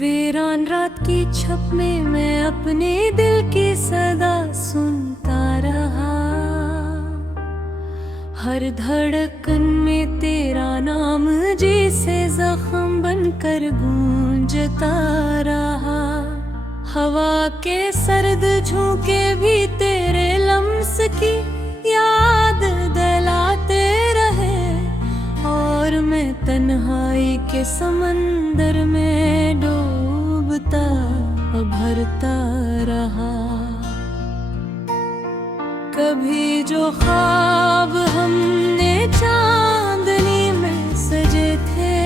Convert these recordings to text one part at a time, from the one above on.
वीरान रात की छप में मैं अपने दिल की सदा सुनता रहा। हर धड़कन में तेरा नाम जैसे जख्म बनकर गूंजता रहा। हवा के सर्द झोंके भी तेरे लम्स की याद दिलाते रहे, और मैं तन्हाई के समंदर में डूबता भरता रहा। कभी जो ख्वाब हमने चांदनी में सजे थे,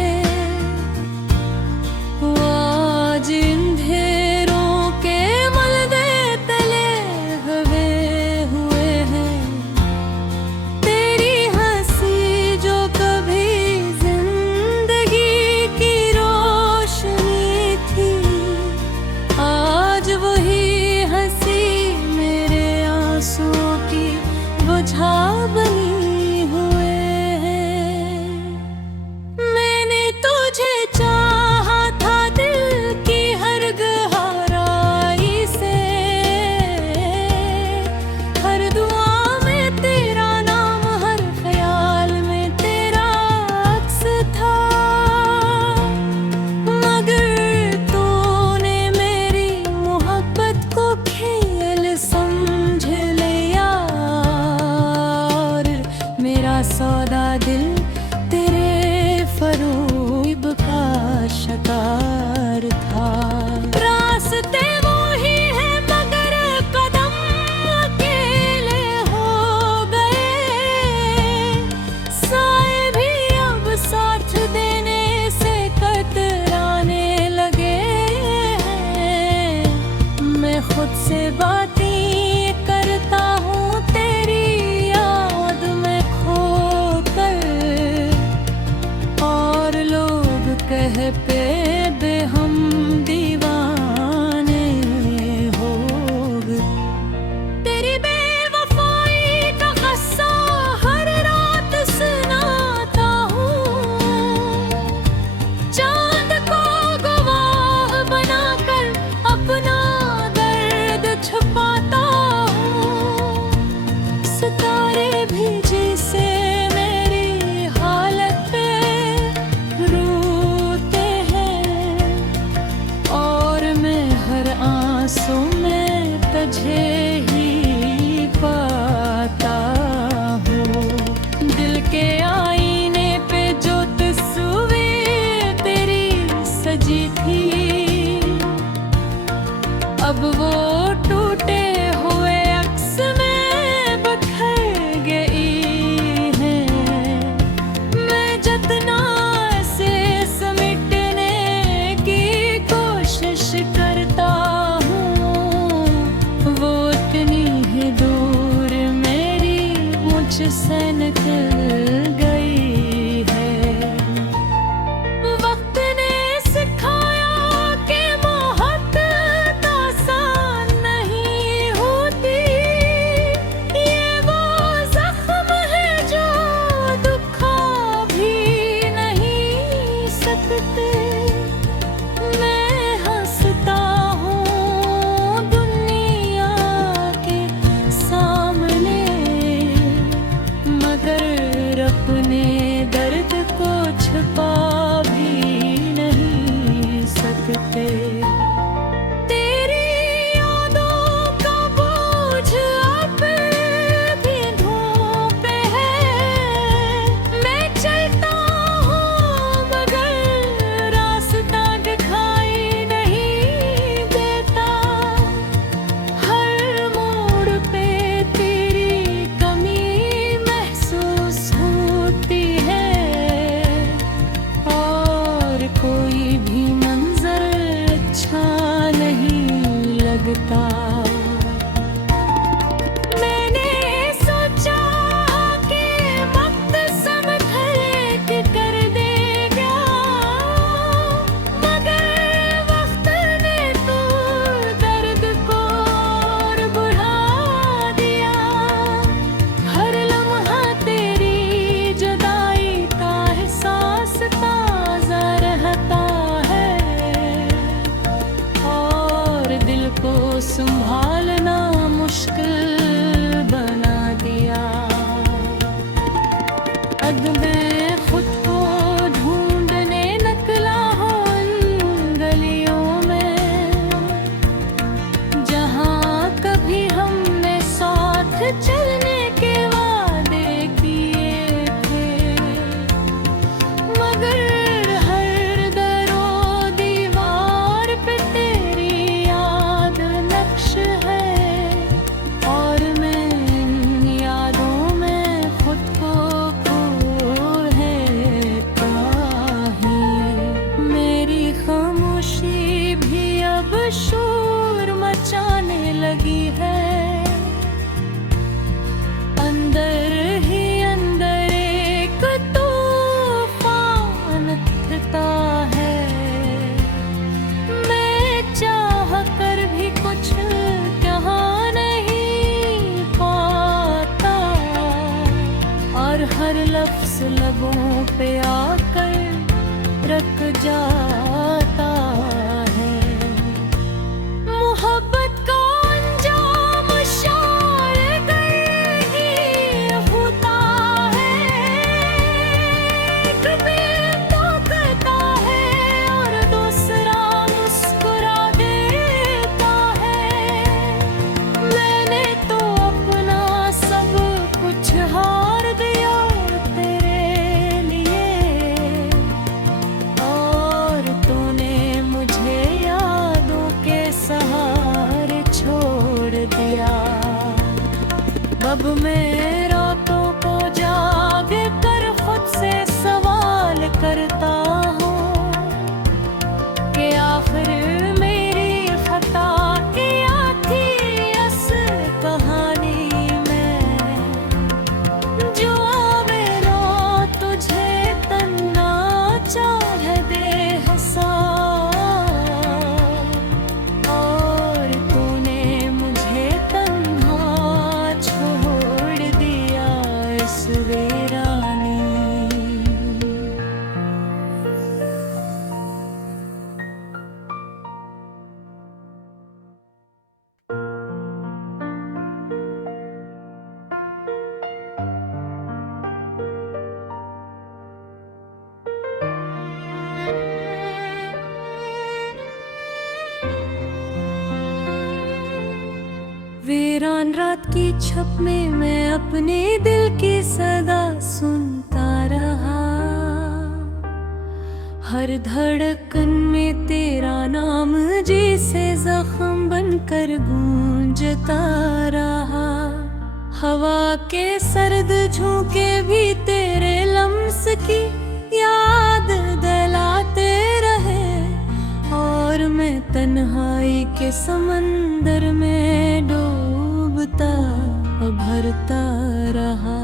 वो आज अंधेरों के मलबे तले दबे हुए हैं। तेरी हंसी जो कभी जिंदगी की रोशनी थी, आज वही हंसी मेरे आंसुओं की बुझा बनी हुए हैं। मैंने तुझे चाहा था दिल की हर गहराई से, हर दुआ में तेरा नाम, हर ख्याल में तेरा अक्स था। मगर तूने मेरी मोहब्बत को खेल समझ लिया, और मेरा सौदा दिल तेरे फरेब का शिकार था। रास्ते वो ही है मगर कदम अकेले हो गए। साए भी अब साथ देने से कतराने लगे हैं। मैं खुद से बातें करता हूँ तेरी याद में खोकर, और लोग कह पे दे हम दीवाने हो गए। तेरी बेवफाई का किस्सा हर रात सुनाता हूँ, चांद को गवाह बनाकर अपना दर्द छुपाता हूँ। सितारे भी जैसे मेरी हालत पे रोते हैं, और मैं हर आंसू में तुझे ही पाता हूँ। दिल के आईने पे जो तस्वीर तेरी सजी थी, अब वो टूटे हुए अक्स में बिखर गई है। मैं जितना से समेटने की कोशिश करता हूँ, वो उतनी ही दूर मेरी मुझसे निकल गई है। वक्त ने सिखाया कि मोहब्बत आसान नहीं होती। ये वो जख्म है जो दुखा भी नहीं सकते। मैं हंसता हूँ दुनिया के सामने, मगर अपने दर्द को छुपा भी नहीं सकते। तेरी यादों का बोझ अब भी धूप पे है। मैं चलता हूँ मगर रास्ता दिखाई नहीं देता। हर मोड़ पे तेरी कमी महसूस होती है, और कोई भी मंजर अच्छा नहीं लगता। मैंने सोचा कि वक्त समझ कर देगा, मगर वक्त ने तो दर्द को और बढ़ा दिया। हर लम्हा तेरी जुदाई का एहसास ताजा रहता है। जाता है। मोहब्बत का अंजाम शायद ही होता है। एक दिल टूटता है और दूसरा मुस्कुरा देता है। मैंने तो अपना सब कुछ हार दिया तेरे लिए, और तूने मुझे यादों के सहारे छोड़ दिया। अब मैं रातों को जाग कर खुद से सवाल करता हूँ कि आखिर मेरी खता क्या थी असल कहानी में। जो मेरा तुझे तन्ना चाह दे हंसा, और तूने मुझे तन्हा छोड़ दिया इस वीरानी। वीरान रात की छप में मैं अपने दिल की सदा सुनता रहा। हर धड़कन में तेरा नाम जैसे जख्म बनकर गूंजता रहा। हवा के सर्द झोंके भी तेरे लम्स की याद दिलाते रहे, और मैं तन्हाई के समंदर में डूबता भरता रहा।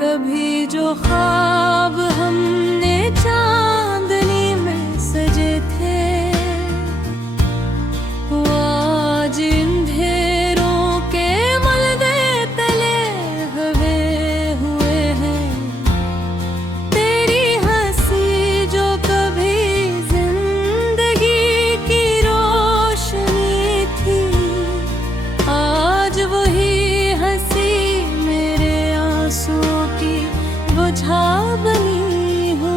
कभी जो ख्वाब हमने चांदनी में सजे थे, वो आज अंधेरों के मलबे तले दबे हुए हैं। तेरी हंसी जो कभी जिंदगी की रोशनी थी, आज वही हंसी मेरे आंसुओं की बुझा बनी हुई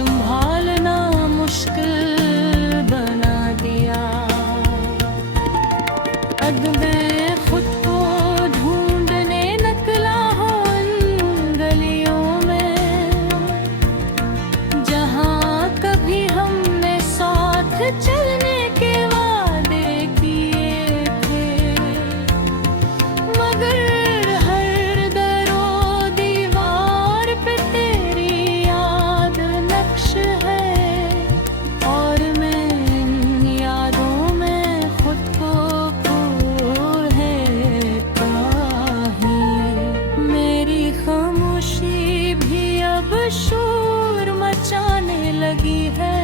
संभालना मुश्किल बना दिया। अब मैं खुद को ढूंढने निकला हूँ इन गलियों में, जहाँ कभी हमने साथ चलने के वादे किए थे। मगर हर दरो दीवार पे तेरी याद नक्श है, और मैं इन यादों में खुद को मेरी खामोशी भी अब शोर मचाने लगी है।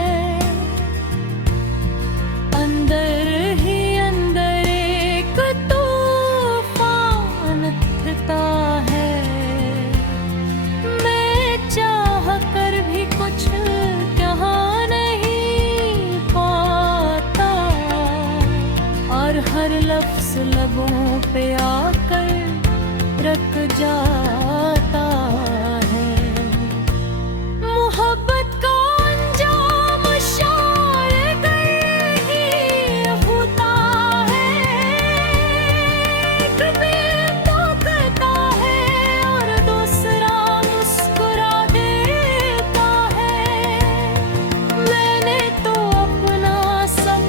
अंदर ही अंदर एक तूफान उठता है। मैं चाह कर भी कुछ कह नहीं पाता, और हर लफ्ज़ लबों पे आकर रख जाता है। मोहब्बत का अंजाम शायद ही होता है। कभी टोकता है और दूसरा मुस्कुरा देता है। मैंने तो अपना सब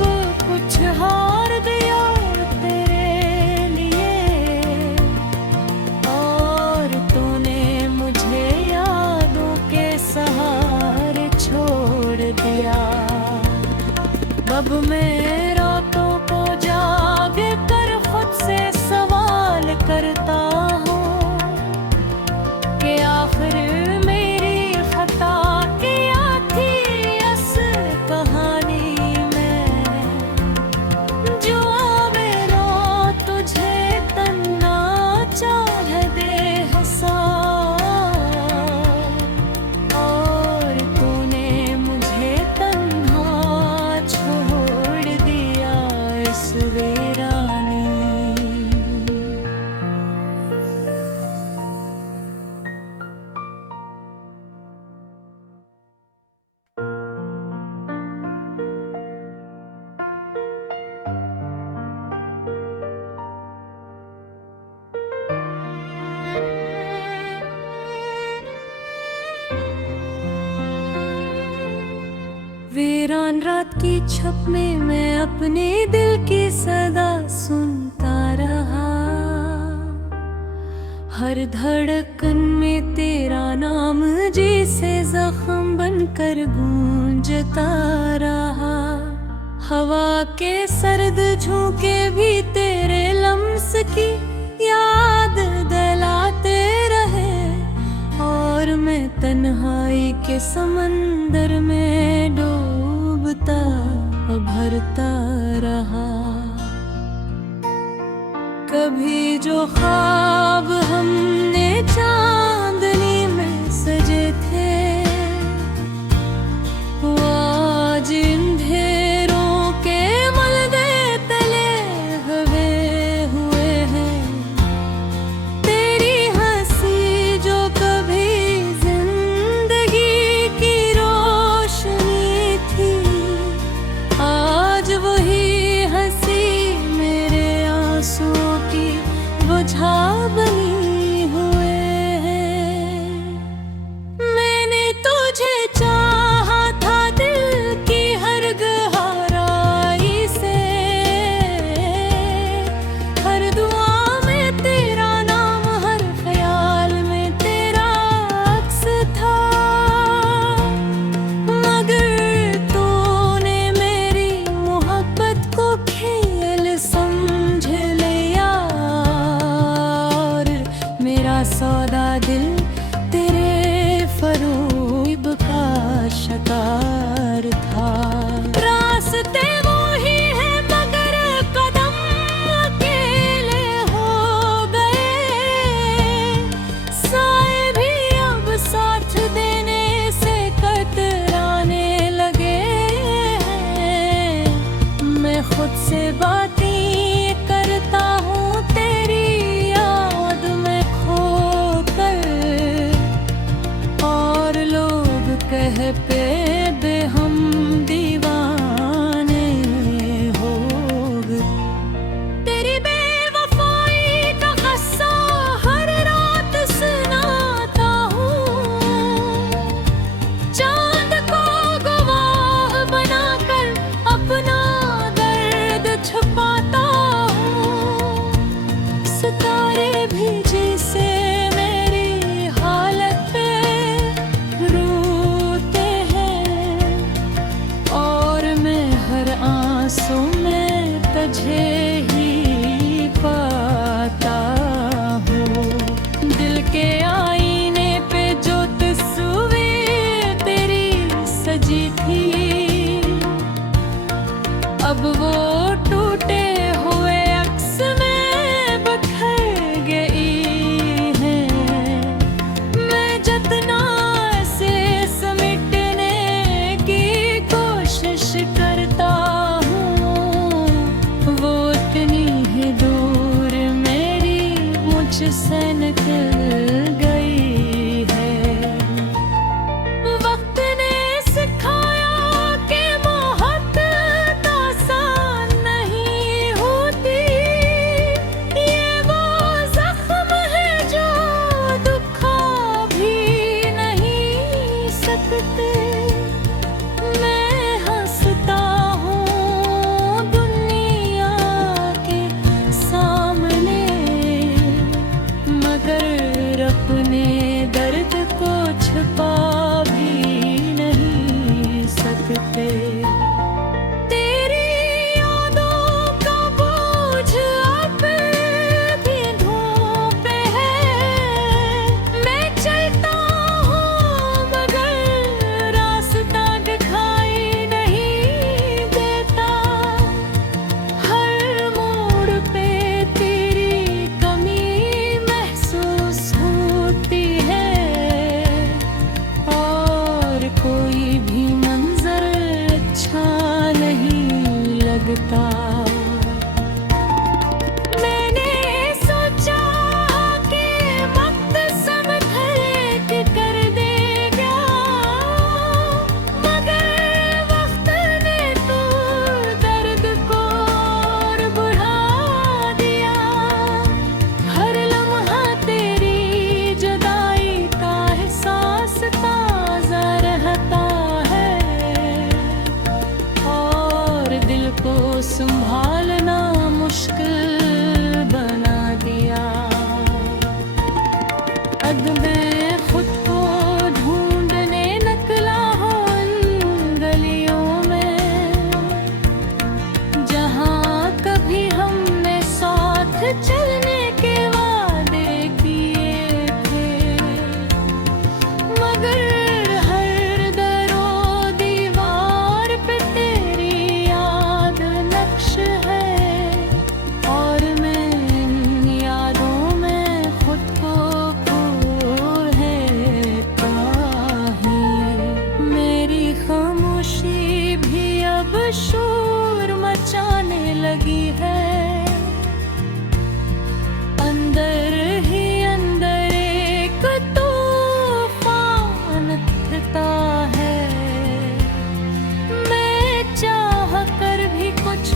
कुछ हार दिया तेरे लिए, और तूने मुझे यादों के सहारे छोड़ दिया। अब मैं रातों को जाग कर खुद से सवाल करता हूँ कि आखिर मेरी खता क्या थी असल कहानी में, जो मेरा तुझे तन्ना चाह दे हंसा, और तूने मुझे तन्हा छोड़ दिया इस वीरानी। वीरान रात की छप में मैं अपने दिल की सदा सुनता रहा। हर धड़कन में तेरा नाम जैसे जख्म बनकर गूंजता रहा। हवा के सर्द झोंके भी तेरे लम्स की याद दिलाते रहे, और मैं तन्हाई के समंदर में डूबता भरता रहा। कभी जो ख्वाब हमने चांदनी में सजे थे, वो आज अंधेरों के मलबे तले हवे हुए हैं। तेरी हंसी जो कभी जिंदगी की रोशनी थी, आज वही हंसी मेरे आंसुओं की बुझा बनी हुए हैं। मैंने तुझे चाहा था दिल की हर गहराई से, हर दुआ में तेरा नाम, हर ख्याल में तेरा अक्स था। मगर तूने मेरी मोहब्बत को खेल समझ लिया, नक्श से निकल गई है। वक्त ने सिखाया कि मोहब्बत आसान नहीं होती। ये वो जख्म है जो दुखा भी नहीं सकते। मैं हंसता हूँ दुनिया के सामने, मगर अपने दर्द को छुपा भी नहीं सकते। तेरी यादों का बोझ अब भी धूप पे है। मैं चलता हूँ मगर रास्ता दिखाई नहीं देता। हर मोड़ पे तेरी कमी महसूस होती है, और कोई भी मंजर अच्छा नहीं लगता। मैंने सोचा कि वक्त सब ठीक कर देगा, मगर वक्त ने तो दर्द को और बढ़ा दिया। हर लम्हा तेरी जुदाई का एहसास ताज़ा रहता है, और दिल को संभालना मुश्किल बना दिया। अब मैं खुद को ढूंढने निकला हूँ उन गलियों में, जहाँ कभी हमने साथ चलने के वादे किए थे। मगर हर दरो दीवार पे तेरी याद नक्श है, और मैं इन यादों में खुद को खो रहता ही। मेरी खामोशी भी अब शोर मचाने लगी है। अंदर ही अंदर एक तूफान उठता है। मैं चाह कर भी कुछ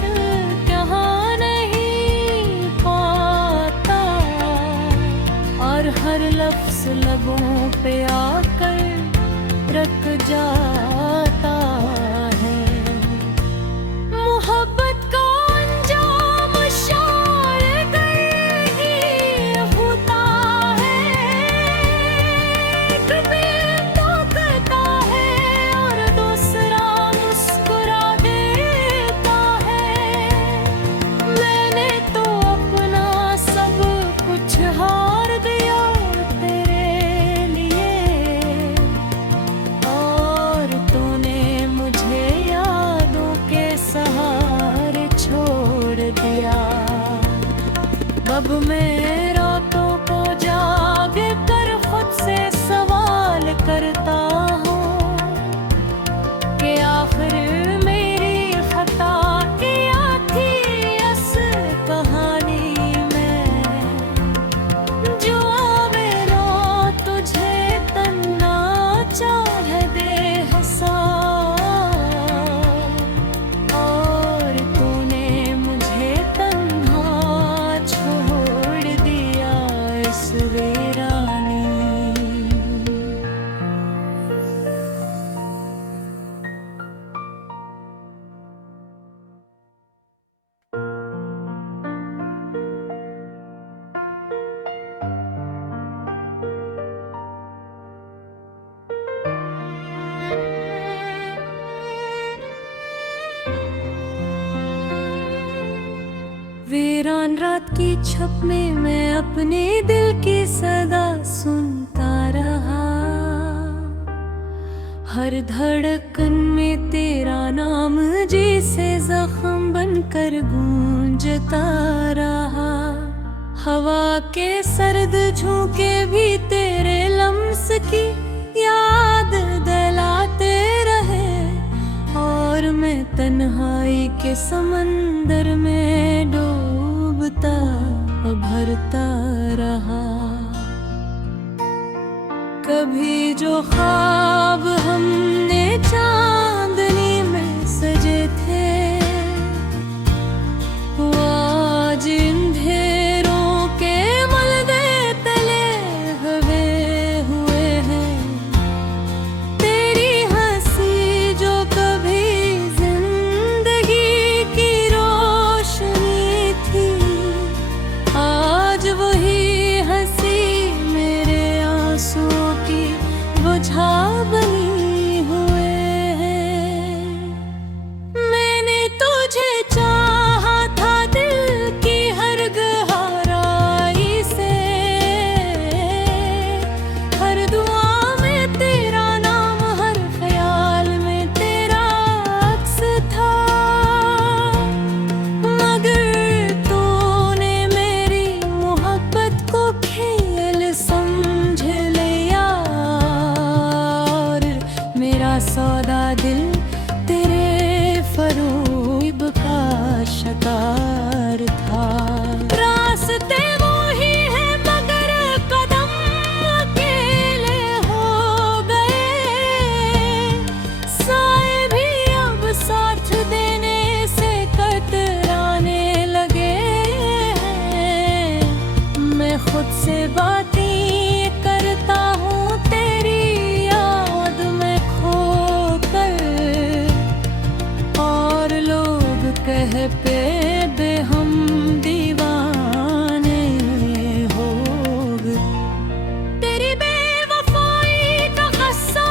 कह नहीं पाता, और हर लफ्ज़ लबों पे आकर रख जाता है। मोहब्बत का अंजाम शायद ही होता है। कभी टोकता है और दूसरा मुस्कुरा देता है। मैंने तो अपना सब कुछ हार दिया तेरे लिए, और तूने मुझे यादों के सहारे छोड़ दिया। अब मैं रातों को जाग कर खुद से सवाल करता हूँ कि आखिर मेरी खता क्या थी इस कहानी में, जो मेरा तुझे तन्ना चाह दे हंसा। और तूने मुझे तन्हा छोड़ दिया इस वीरानी। वीरान रात की छप में मैं अपने दिल की सदा सुनता रहा। हर धड़कन में तेरा नाम जैसे जख्म बनकर गूंजता रहा। हवा के सर्द झोंके भी तेरे लम्स की याद दिलाते रहे, और मैं तन्हाई के समंदर में डूबता भरता रहा। कभी जो ख्वाब हमने चांदनी में सजे थे, वो आज अंधेरों के मलबे तले हवे हुए हैं। तेरी हंसी जो कभी जिंदगी की रोशनी थी, आज वही हंसी मेरे आंसुओं की बुझा बनी हुए हैं। मैंने तुझे चाहा था दिल की हर गहराई से, हर दुआ में तेरा नाम, हर ख्याल में तेरा अक्स था। मगर तूने मेरी मोहब्बत को खेल समझ लिया, और मेरा सौदा दिल तेरे फरेब का शिकार था। रास्ते वो ही है मगर कदम अकेले हो गए, साए भी अब साथ देने से कतराने लगे हैं। मैं खुद से बातें करता हूँ तेरी याद में खोकर, और लोग कह पे दे हम दीवाने हो गए। तेरी बेवफाई का किस्सा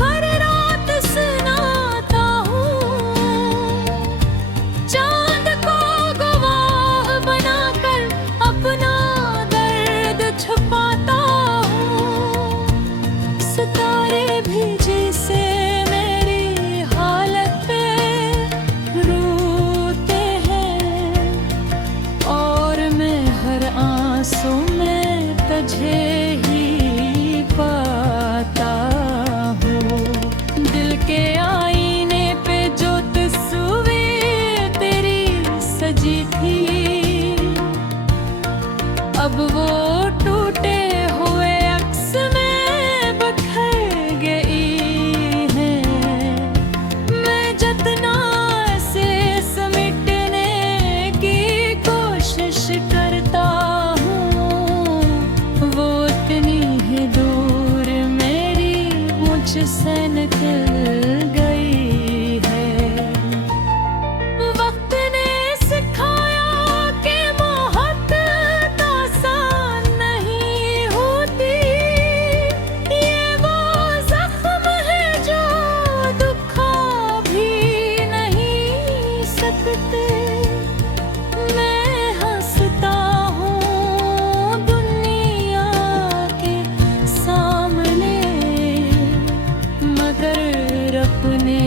हर रात सुनाता हूँ, चांद को गवाह बनाकर अपना दर्द छुपाता हूँ। सितारे भी जिसे मेरी हालत पे रोते हैं, और मैं हर आंसू में तुझे ही पाता हूँ। दिल के आईने पे जो तस्वीर तेरी सजी थी, अब वो टूटे हुए अक्स में बिखर गई है। मैं जितना से समेटने की कोशिश करता हूँ, वो उतनी ही दूर मेरी मुझसे निकल गई है। वक्त ने सिखाया कि मोहब्बत आसान नहीं होती, ये वो जख्म है जो दुखा भी नहीं सकते। मैं हंसता हूँ दुनिया के सामने, मगर अपने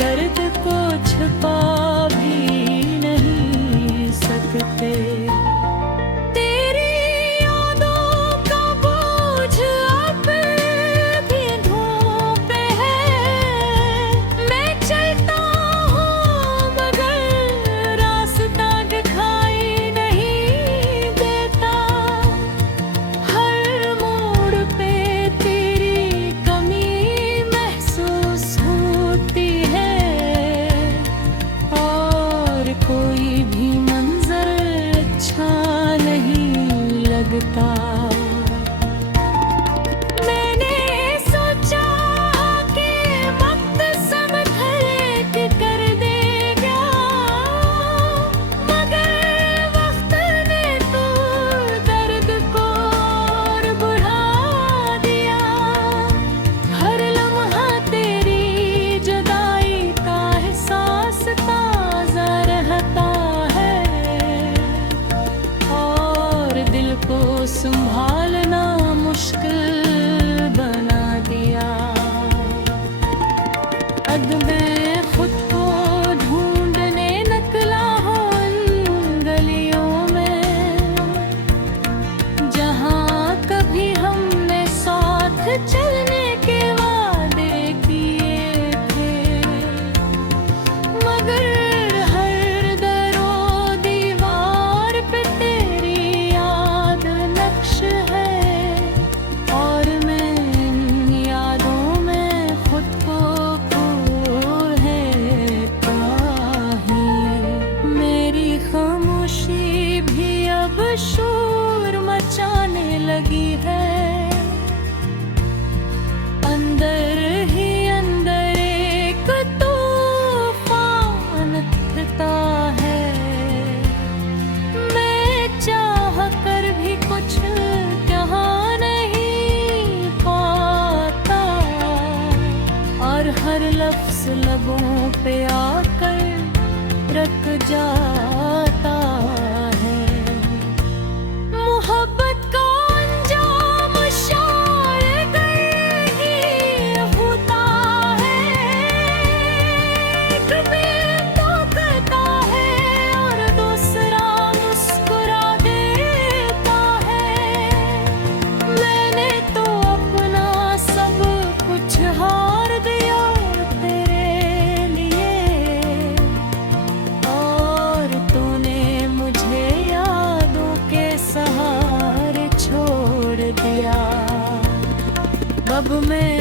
दर्द को छुपा भी नहीं सकते। तेरी यादों का बोझ अब भी धूप पे है। मैं चलता हूँ मगर रास्ता दिखाई नहीं देता। हर मोड़ पे तेरी कमी महसूस होती है, और कोई भी मंजर अच्छा नहीं लगता। मैंने सोचा कि वक्त समझ कर देगा, मगर वक्त ने तो दर्द को और बढ़ा दिया। हर लम्हा तेरी जुदाई का एहसास ताज़ा रहता है, और दिल को संभालना मुश्किल बना दिया। अब मैं खुद को ढूंढने निकला हूँ इन गलियों में, जहाँ कभी हमने साथ चलने के वादे किए थे। मगर हर दरो दीवार पे तेरी याद नक्श है, और मैं लगी है। अंदर ही अंदर एक तूफान उठता है। मैं चाह कर भी कुछ कह नहीं पाता, और हर लफ्ज़ लबों पे आकर रख जाता है। मोहब्बत का अंजाम शायद ही होता है। एक टोकता है और दूसरा मुस्कुरा देता है। मैंने तो अपना सब कुछ हार दिया तेरे लिए, और तूने मुझे यादों के सहारे छोड़ दिया। अब मैं